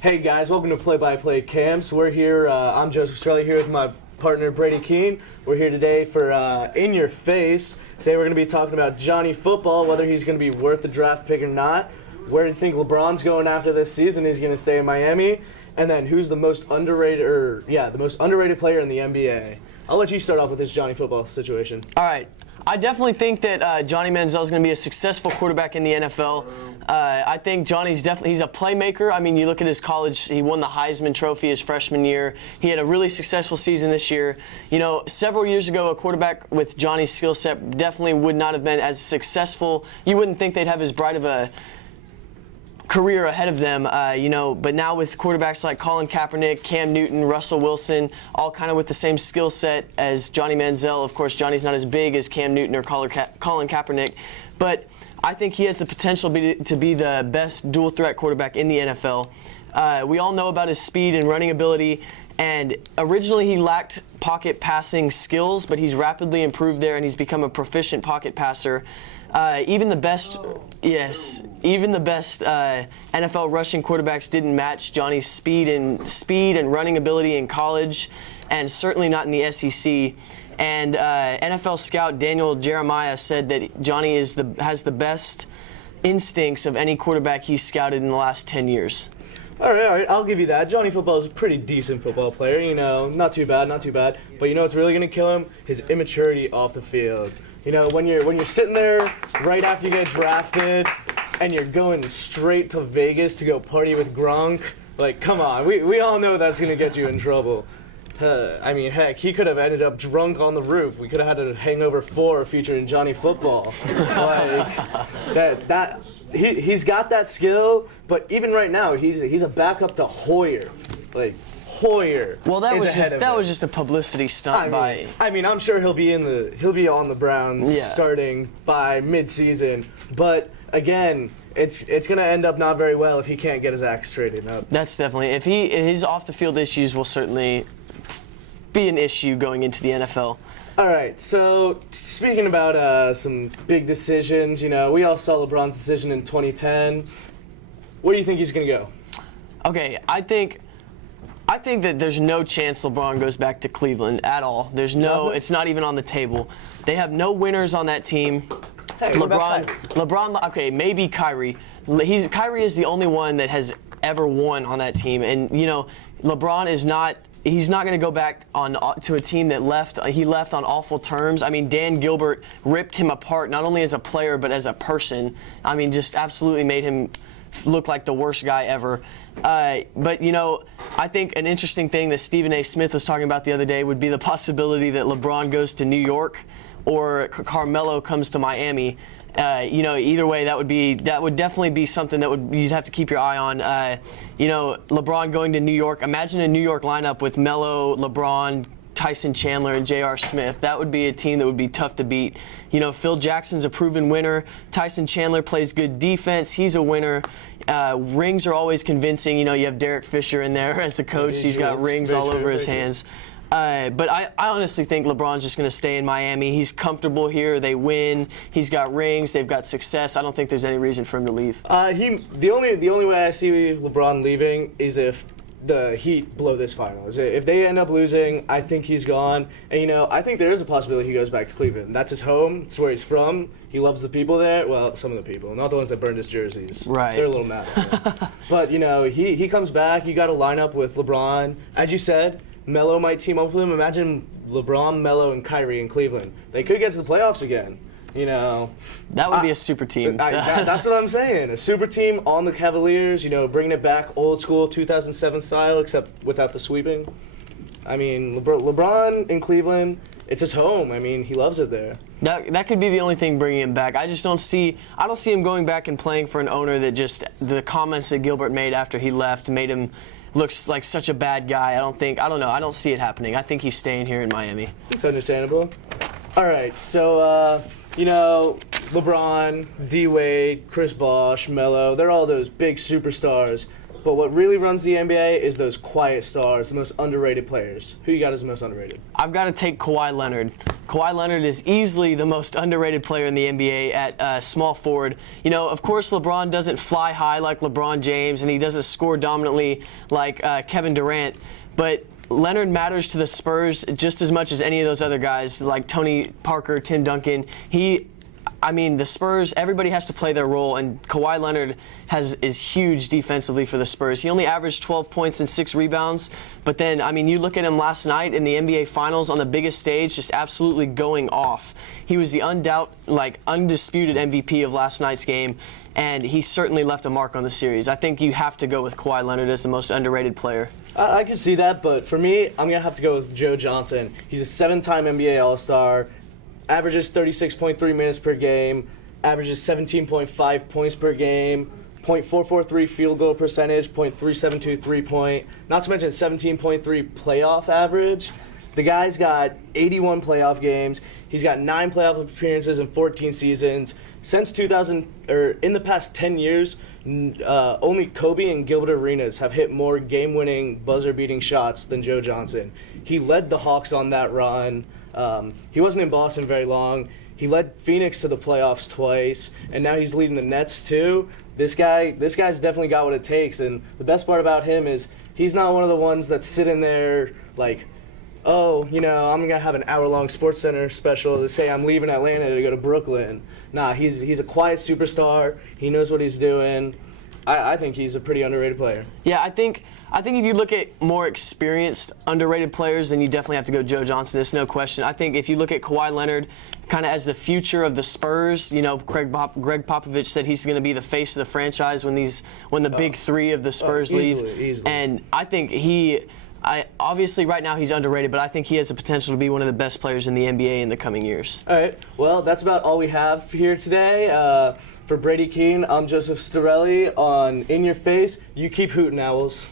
Hey guys, welcome to Play by Play Camps. We're here, I'm Joseph Strelly here with my partner Brady Keene. We're here today for In Your Face. Today we're going to be talking about Johnny Football, whether he's going to be worth the draft pick or not. Where do you think LeBron's going after this season? He's going to stay in Miami. And then who's the most underrated, the most underrated player in the NBA? I'll let you start off with this Johnny Football situation. All right. I definitely think that Johnny Manziel is going to be a successful quarterback in the NFL. I think he's a playmaker. I mean, you look at his college, he won the Heisman Trophy his freshman year. He had a really successful season this year. You know, several years ago, a quarterback with Johnny's skill set definitely would not have been as successful. You wouldn't think they'd have as bright of a career ahead of them, but now with quarterbacks like Colin Kaepernick, Cam Newton, Russell Wilson, all kind of with the same skill set as Johnny Manziel. Of course, Johnny's not as big as Cam Newton or Colin Kaepernick, but I think he has the potential to be the best dual threat quarterback in the NFL. We all know about his speed and running ability, and originally he lacked pocket passing skills, but he's rapidly improved there, and he's become a proficient pocket passer. Even the best NFL rushing quarterbacks didn't match Johnny's speed and running ability in college, and certainly not in the SEC. And NFL scout Daniel Jeremiah said that Johnny has the best instincts of any quarterback he's scouted in the last 10 years. All right, I'll give you that. Johnny Football is a pretty decent football player, not too bad. But you know what's really going to kill him? His immaturity off the field. You know, when you're sitting there right after you get drafted and you're going straight to Vegas to go party with Gronk, like, come on, we all know that's going to get you in trouble. I mean, heck, he could have ended up drunk on the roof. We could have had a Hangover 4 featuring Johnny Football. He's got that skill, but even right now, he's a backup to Hoyer. Hoyer. Well, that was just a publicity stunt I mean, I'm sure he'll be on the Browns starting by mid-season, but again, it's going to end up not very well if he can't get his act straightened up. That's definitely, if his off the field issues will certainly be an issue going into the NFL. All right, so speaking about some big decisions, we all saw LeBron's decision in 2010. Where do you think he's going to go? Okay, I think that there's no chance LeBron goes back to Cleveland at all. It's not even on the table. They have no winners on that team. Hey, LeBron, okay, maybe Kyrie. Kyrie is the only one that has ever won on that team, and LeBron is not. He's not going to go back to a team that left on awful terms. I mean, Dan Gilbert ripped him apart not only as a player but as a person. I mean, just absolutely made him look like the worst guy ever. But I think an interesting thing that Stephen A. Smith was talking about the other day would be the possibility that LeBron goes to New York or Carmelo comes to Miami. Either way, that would definitely be something that you'd have to keep your eye on. LeBron going to New York. Imagine a New York lineup with Melo, LeBron, Tyson Chandler, and J.R. Smith. That would be a team that would be tough to beat. Phil Jackson's a proven winner. Tyson Chandler plays good defense. He's a winner. Rings are always convincing. You have Derek Fisher in there as a coach. He's got rings all over his hands. But I honestly think LeBron's just going to stay in Miami. He's comfortable here. They win. He's got rings. They've got success. I don't think there's any reason for him to leave. The only way I see LeBron leaving is if the Heat blow this finals. If they end up losing, I think he's gone. And I think there is a possibility he goes back to Cleveland. That's his home. It's where he's from. He loves the people there. Well, some of the people, not the ones that burned his jerseys. Right. They're a little mad at him. But he comes back. You got a lineup with LeBron, as you said. Melo might team up with him. Imagine LeBron, Melo, and Kyrie in Cleveland. They could get to the playoffs again. That would be a super team. That's what I'm saying. A super team on the Cavaliers. Bringing it back old school 2007 style, except without the sweeping. I mean, LeBron in Cleveland. It's his home. I mean, he loves it there. That could be the only thing bringing him back. I don't see him going back and playing for an owner that just the comments that Gilbert made after he left made him looks like such a bad guy. I don't see it happening. I think he's staying here in Miami. It's understandable. All right, so LeBron, D-Wade, Chris Bosh, Melo, they're all those big superstars. But what really runs the NBA is those quiet stars, the most underrated players. Who you got as the most underrated? I've got to take Kawhi Leonard. Kawhi Leonard is easily the most underrated player in the NBA at small forward. You know, of course, LeBron doesn't fly high like LeBron James, and he doesn't score dominantly like Kevin Durant, but Leonard matters to the Spurs just as much as any of those other guys like Tony Parker, Tim Duncan. The Spurs, everybody has to play their role, and Kawhi Leonard is huge defensively for the Spurs. He only averaged 12 points and 6 rebounds, but then, you look at him last night in the NBA Finals on the biggest stage, just absolutely going off. He was the undisputed MVP of last night's game, and he certainly left a mark on the series. I think you have to go with Kawhi Leonard as the most underrated player. I can see that, but for me, I'm going to have to go with Joe Johnson. He's a 7-time NBA All-Star. Averages 36.3 minutes per game, averages 17.5 points per game, .443 field goal percentage, .372 3-point, not to mention 17.3 playoff average. The guy's got 81 playoff games. He's got 9 playoff appearances in 14 seasons. Since 2000, or in the past 10 years, only Kobe and Gilbert Arenas have hit more game-winning, buzzer-beating shots than Joe Johnson. He led the Hawks on that run. He wasn't in Boston very long. He led Phoenix to the playoffs twice, and now he's leading the Nets too. This guy's definitely got what it takes, and the best part about him is he's not one of the ones that's sitting there like, oh, I'm gonna have an hour-long SportsCenter special to say I'm leaving Atlanta to go to Brooklyn. Nah, he's a quiet superstar. He knows what he's doing. I think he's a pretty underrated player. Yeah, I think if you look at more experienced underrated players, then you definitely have to go Joe Johnson. There's no question. I think if you look at Kawhi Leonard kind of as the future of the Spurs, Greg Popovich said he's going to be the face of the franchise when the big three of the Spurs leave. Easily. And I think obviously right now he's underrated, but I think he has the potential to be one of the best players in the NBA in the coming years. All right. Well, that's about all we have here today. For Brady Keene, I'm Joseph Starelli on In Your Face. You keep hooting, Owls.